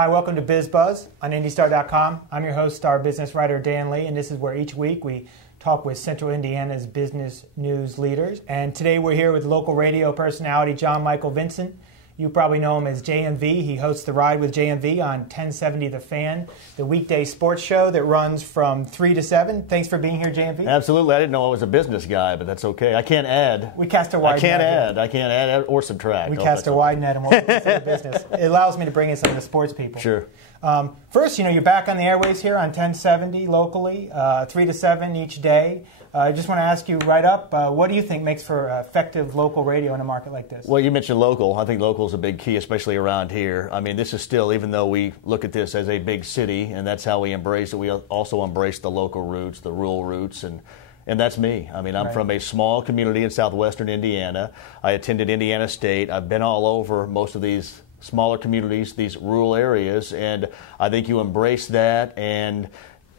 Hi, welcome to Biz Buzz on IndyStar.com. I'm your host, star business writer Dan Lee, and this is where each week we talk with Central Indiana's business news leaders. And today we're here with local radio personality John Michael Vincent. You probably know him as JMV. He hosts The Ride with JMV on 1070 The Fan, the weekday sports show that runs from 3 to 7. Thanks for being here, JMV. Absolutely. I didn't know I was a business guy, but that's okay. I can't add. We cast a wide net. I can't add or subtract. We cast a wide net and we'll consider business. It allows me to bring in some of the sports people. Sure. First, you're back on the airways here on 1070 locally, 3 to 7 each day. I just want to ask you right up, what do you think makes for effective local radio in a market like this? Well, you mentioned local. I think local is a big key, especially around here. I mean, this is still, even though we look at this as a big city, and that's how we embrace it, we also embrace the local roots, the rural roots, and that's me. I mean, I'm from a small community in southwestern Indiana. I attended Indiana State. I've been all over most of these smaller communities, these rural areas, and I think you embrace that and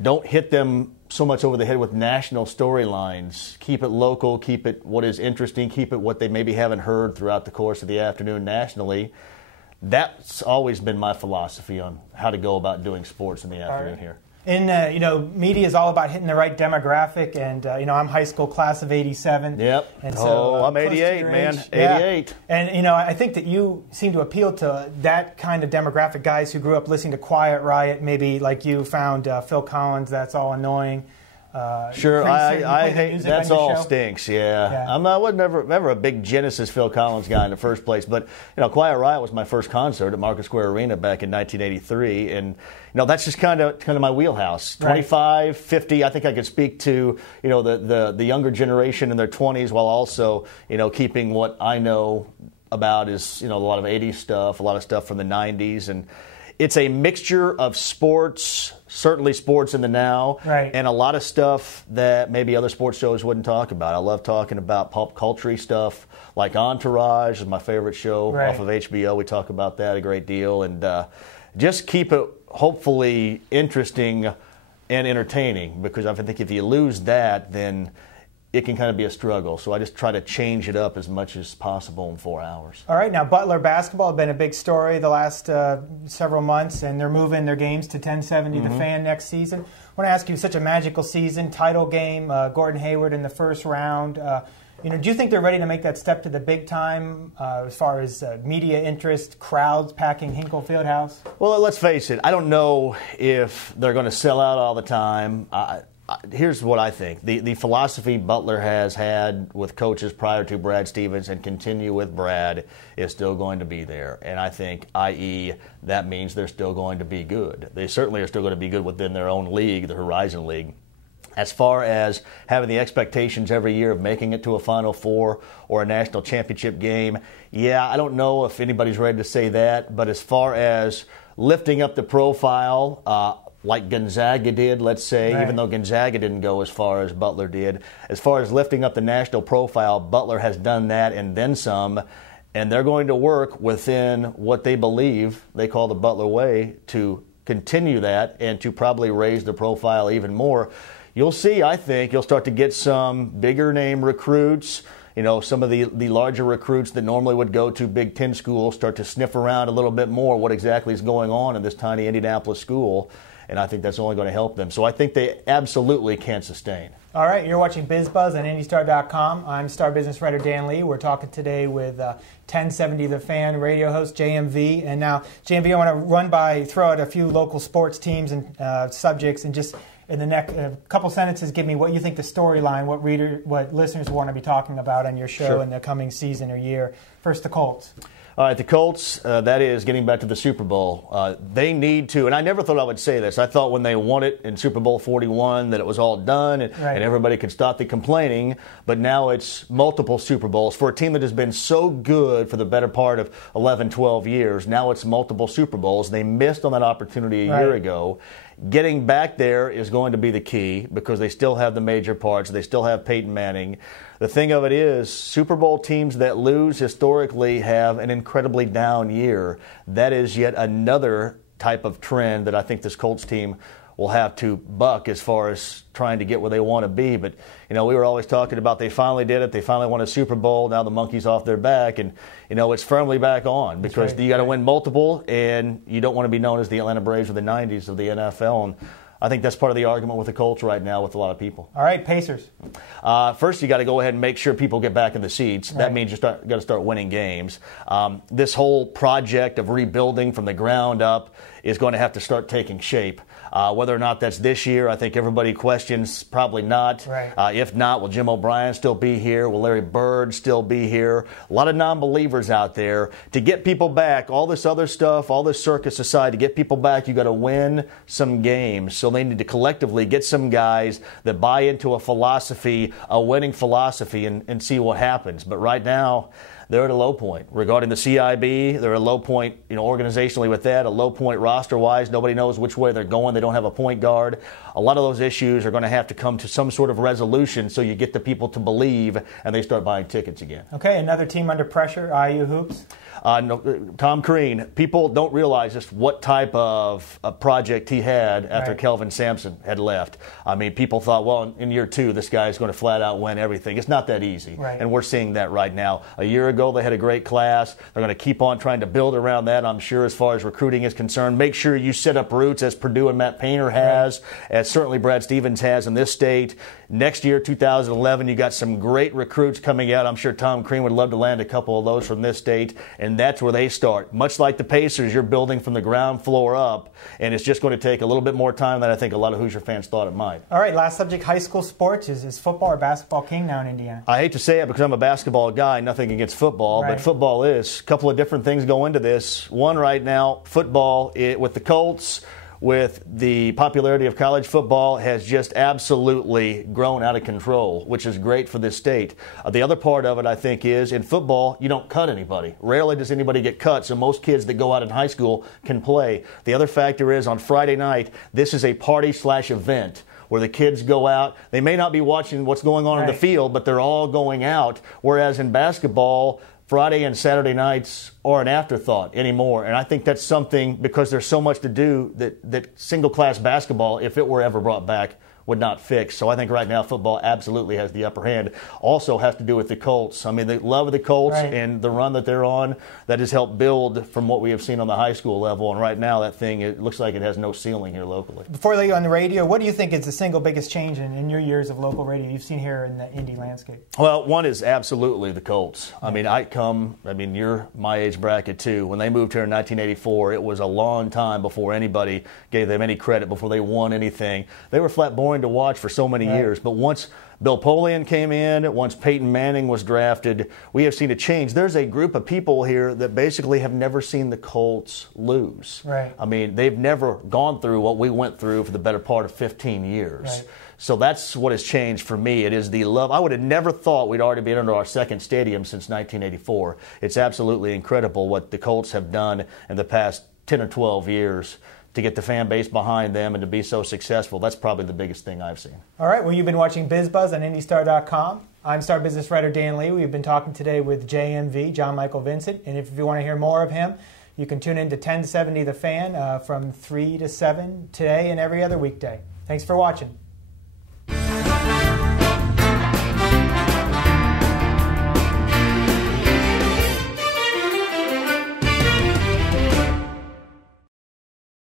don't hit them so much over the head with national storylines. Keep it local, keep it what is interesting, keep it what they maybe haven't heard throughout the course of the afternoon nationally. That's always been my philosophy on how to go about doing sports in the afternoon here. And, media is all about hitting the right demographic, and, I'm high school class of 87. Yep. And so, I'm 88, man. Age. 88. Yeah. And, I think that you seem to appeal to that kind of demographic, guys who grew up listening to Quiet Riot, maybe like you found Phil Collins, That's All Annoying. Sure, I hate That's All show? Stinks. Yeah. I was never a big Genesis Phil Collins guy in the first place, but Quiet Riot was my first concert at Market Square Arena back in 1983, and that's just kind of my wheelhouse. 25, 50. I think I could speak to the younger generation in their 20s while also keeping what I know about is a lot of 80s stuff, a lot of stuff from the 90s, and it's a mixture of sports, certainly sports in the now, and a lot of stuff that maybe other sports shows wouldn't talk about. I love talking about pop culture stuff, like Entourage is my favorite show off of HBO. We talk about that a great deal, and just keep it hopefully interesting and entertaining, because I think if you lose that, then it can kind of be a struggle. So I just try to change it up as much as possible in 4 hours. All right, now Butler basketball has been a big story the last several months, and they're moving their games to 1070 The Fan next season. I want to ask you, such a magical season, title game, Gordon Hayward in the first round. Do you think they're ready to make that step to the big time as far as media interest, crowds packing Hinkle Fieldhouse? Well, let's face it. I don't know if they're going to sell out all the time. Here's what I think. The philosophy Butler has had with coaches prior to Brad Stevens and continue with Brad is still going to be there. And I think, i.e., that means they're still going to be good. They certainly are still going to be good within their own league, the Horizon League. As far as having the expectations every year of making it to a Final Four or a national championship game, I don't know if anybody's ready to say that. But as far as lifting up the profile, like Gonzaga did, let's say, even though Gonzaga didn't go as far as Butler did. As far as lifting up the national profile, Butler has done that and then some, and they're going to work within what they believe they call the Butler way to continue that and to probably raise the profile even more. You'll see, I think, you'll start to get some bigger name recruits. Some of the larger recruits that normally would go to Big Ten schools start to sniff around a little bit more what exactly is going on in this tiny Indianapolis school. And I think that's only going to help them. So I think they absolutely can sustain. All right, you're watching Biz Buzz on IndyStar.com. I'm star business writer Dan Lee. We're talking today with 1070 The Fan radio host JMV. And now, JMV, I want to throw out a few local sports teams and subjects, and just in the next couple sentences, give me what you think the storyline, what listeners want to be talking about on your show in the coming season or year. First, the Colts. All right, the Colts, that is getting back to the Super Bowl. They need to, and I never thought I would say this. I thought when they won it in Super Bowl 41 that it was all done and everybody could stop the complaining. But now it's multiple Super Bowls. For a team that has been so good for the better part of 11, 12 years, now it's multiple Super Bowls. They missed on that opportunity a year ago. Getting back there is going to be the key because they still have the major parts. They still have Peyton Manning. The thing of it is, Super Bowl teams that lose historically have an incredibly down year. That is yet another type of trend that I think this Colts team will have to buck as far as trying to get where they want to be. But, we were always talking about they finally did it. They finally won a Super Bowl. Now the monkey's off their back. And, it's firmly back on because you got to win multiple, and you don't want to be known as the Atlanta Braves of the 90s of the NFL. And I think that's part of the argument with the Colts right now with a lot of people. All right, Pacers. First, you got to go ahead and make sure people get back in the seats. Right. That means you got to start winning games. This whole project of rebuilding from the ground up is going to have to start taking shape. Whether or not that's this year, I think everybody questions. Probably not. Right. If not, will Jim O'Brien still be here? Will Larry Bird still be here? A lot of non-believers out there. To get people back, all this other stuff, all this circus aside, to get people back, you got to win some games. So they need to collectively get some guys that buy into a philosophy, a winning philosophy, and see what happens. But right now, they're at a low point. Regarding the CIB, they're at a low point, organizationally with that, a low point roster-wise. Nobody knows which way they're going. They don't have a point guard. A lot of those issues are going to have to come to some sort of resolution so you get the people to believe and they start buying tickets again. Okay, another team under pressure, IU Hoops. No, Tom Crean, people don't realize just what type of a project he had after Kelvin Sampson had left. I mean, people thought, well, in year 2, this guy is going to flat out win everything. It's not that easy, and we're seeing that right now. A year ago, they had a great class. They're going to keep on trying to build around that, I'm sure, as far as recruiting is concerned. Make sure you set up roots as Purdue and Matt Painter has, as certainly Brad Stevens has in this state. Next year, 2011, you got some great recruits coming out. I'm sure Tom Crean would love to land a couple of those from this state, and that's where they start. Much like the Pacers, you're building from the ground floor up, and it's just going to take a little bit more time than I think a lot of Hoosier fans thought it might. All right, last subject, high school sports. Is football or basketball king now in Indiana? I hate to say it because I'm a basketball guy, nothing against football, but football is. A couple of different things go into this. One right now, football with the Colts, with the popularity of college football, has just absolutely grown out of control, which is great for this state. The other part of it, I think, is in football, you don't cut anybody. Rarely does anybody get cut, so most kids that go out in high school can play. The other factor is on Friday night, this is a party/event where the kids go out. They may not be watching what's going on in the field, but they're all going out, whereas in basketball, Friday and Saturday nights are an afterthought anymore. And I think that's something, because there's so much to do, that single-class basketball, if it were ever brought back, would not fix. So I think right now football absolutely has the upper hand. Also has to do with the Colts. I mean, the love of the Colts and the run that they're on, that has helped build from what we have seen on the high school level. And right now that thing, it looks like it has no ceiling here locally. Before they go on the radio, what do you think is the single biggest change in your years of local radio you've seen here in the Indy landscape? Well, one is absolutely the Colts. I mean, you're my age bracket too. When they moved here in 1984, it was a long time before anybody gave them any credit, before they won anything. They were flat boring to watch for so many years. But once Bill Polian came in, once Peyton Manning was drafted, we have seen a change. There's a group of people here that basically have never seen the Colts lose. I mean, they've never gone through what we went through for the better part of 15 years. So that's what has changed for me. It is the love. I would have never thought we'd already been under our second stadium since 1984. It's absolutely incredible what the Colts have done in the past 10 or 12 years to get the fan base behind them and to be so successful. That's probably the biggest thing I've seen. All right, well, you've been watching BizBuzz on IndyStar.com. I'm Star Business Writer Dan Lee. We've been talking today with JMV, John Michael Vincent, and if you want to hear more of him, you can tune in to 1070 The Fan from 3 to 7 today and every other weekday. Thanks for watching.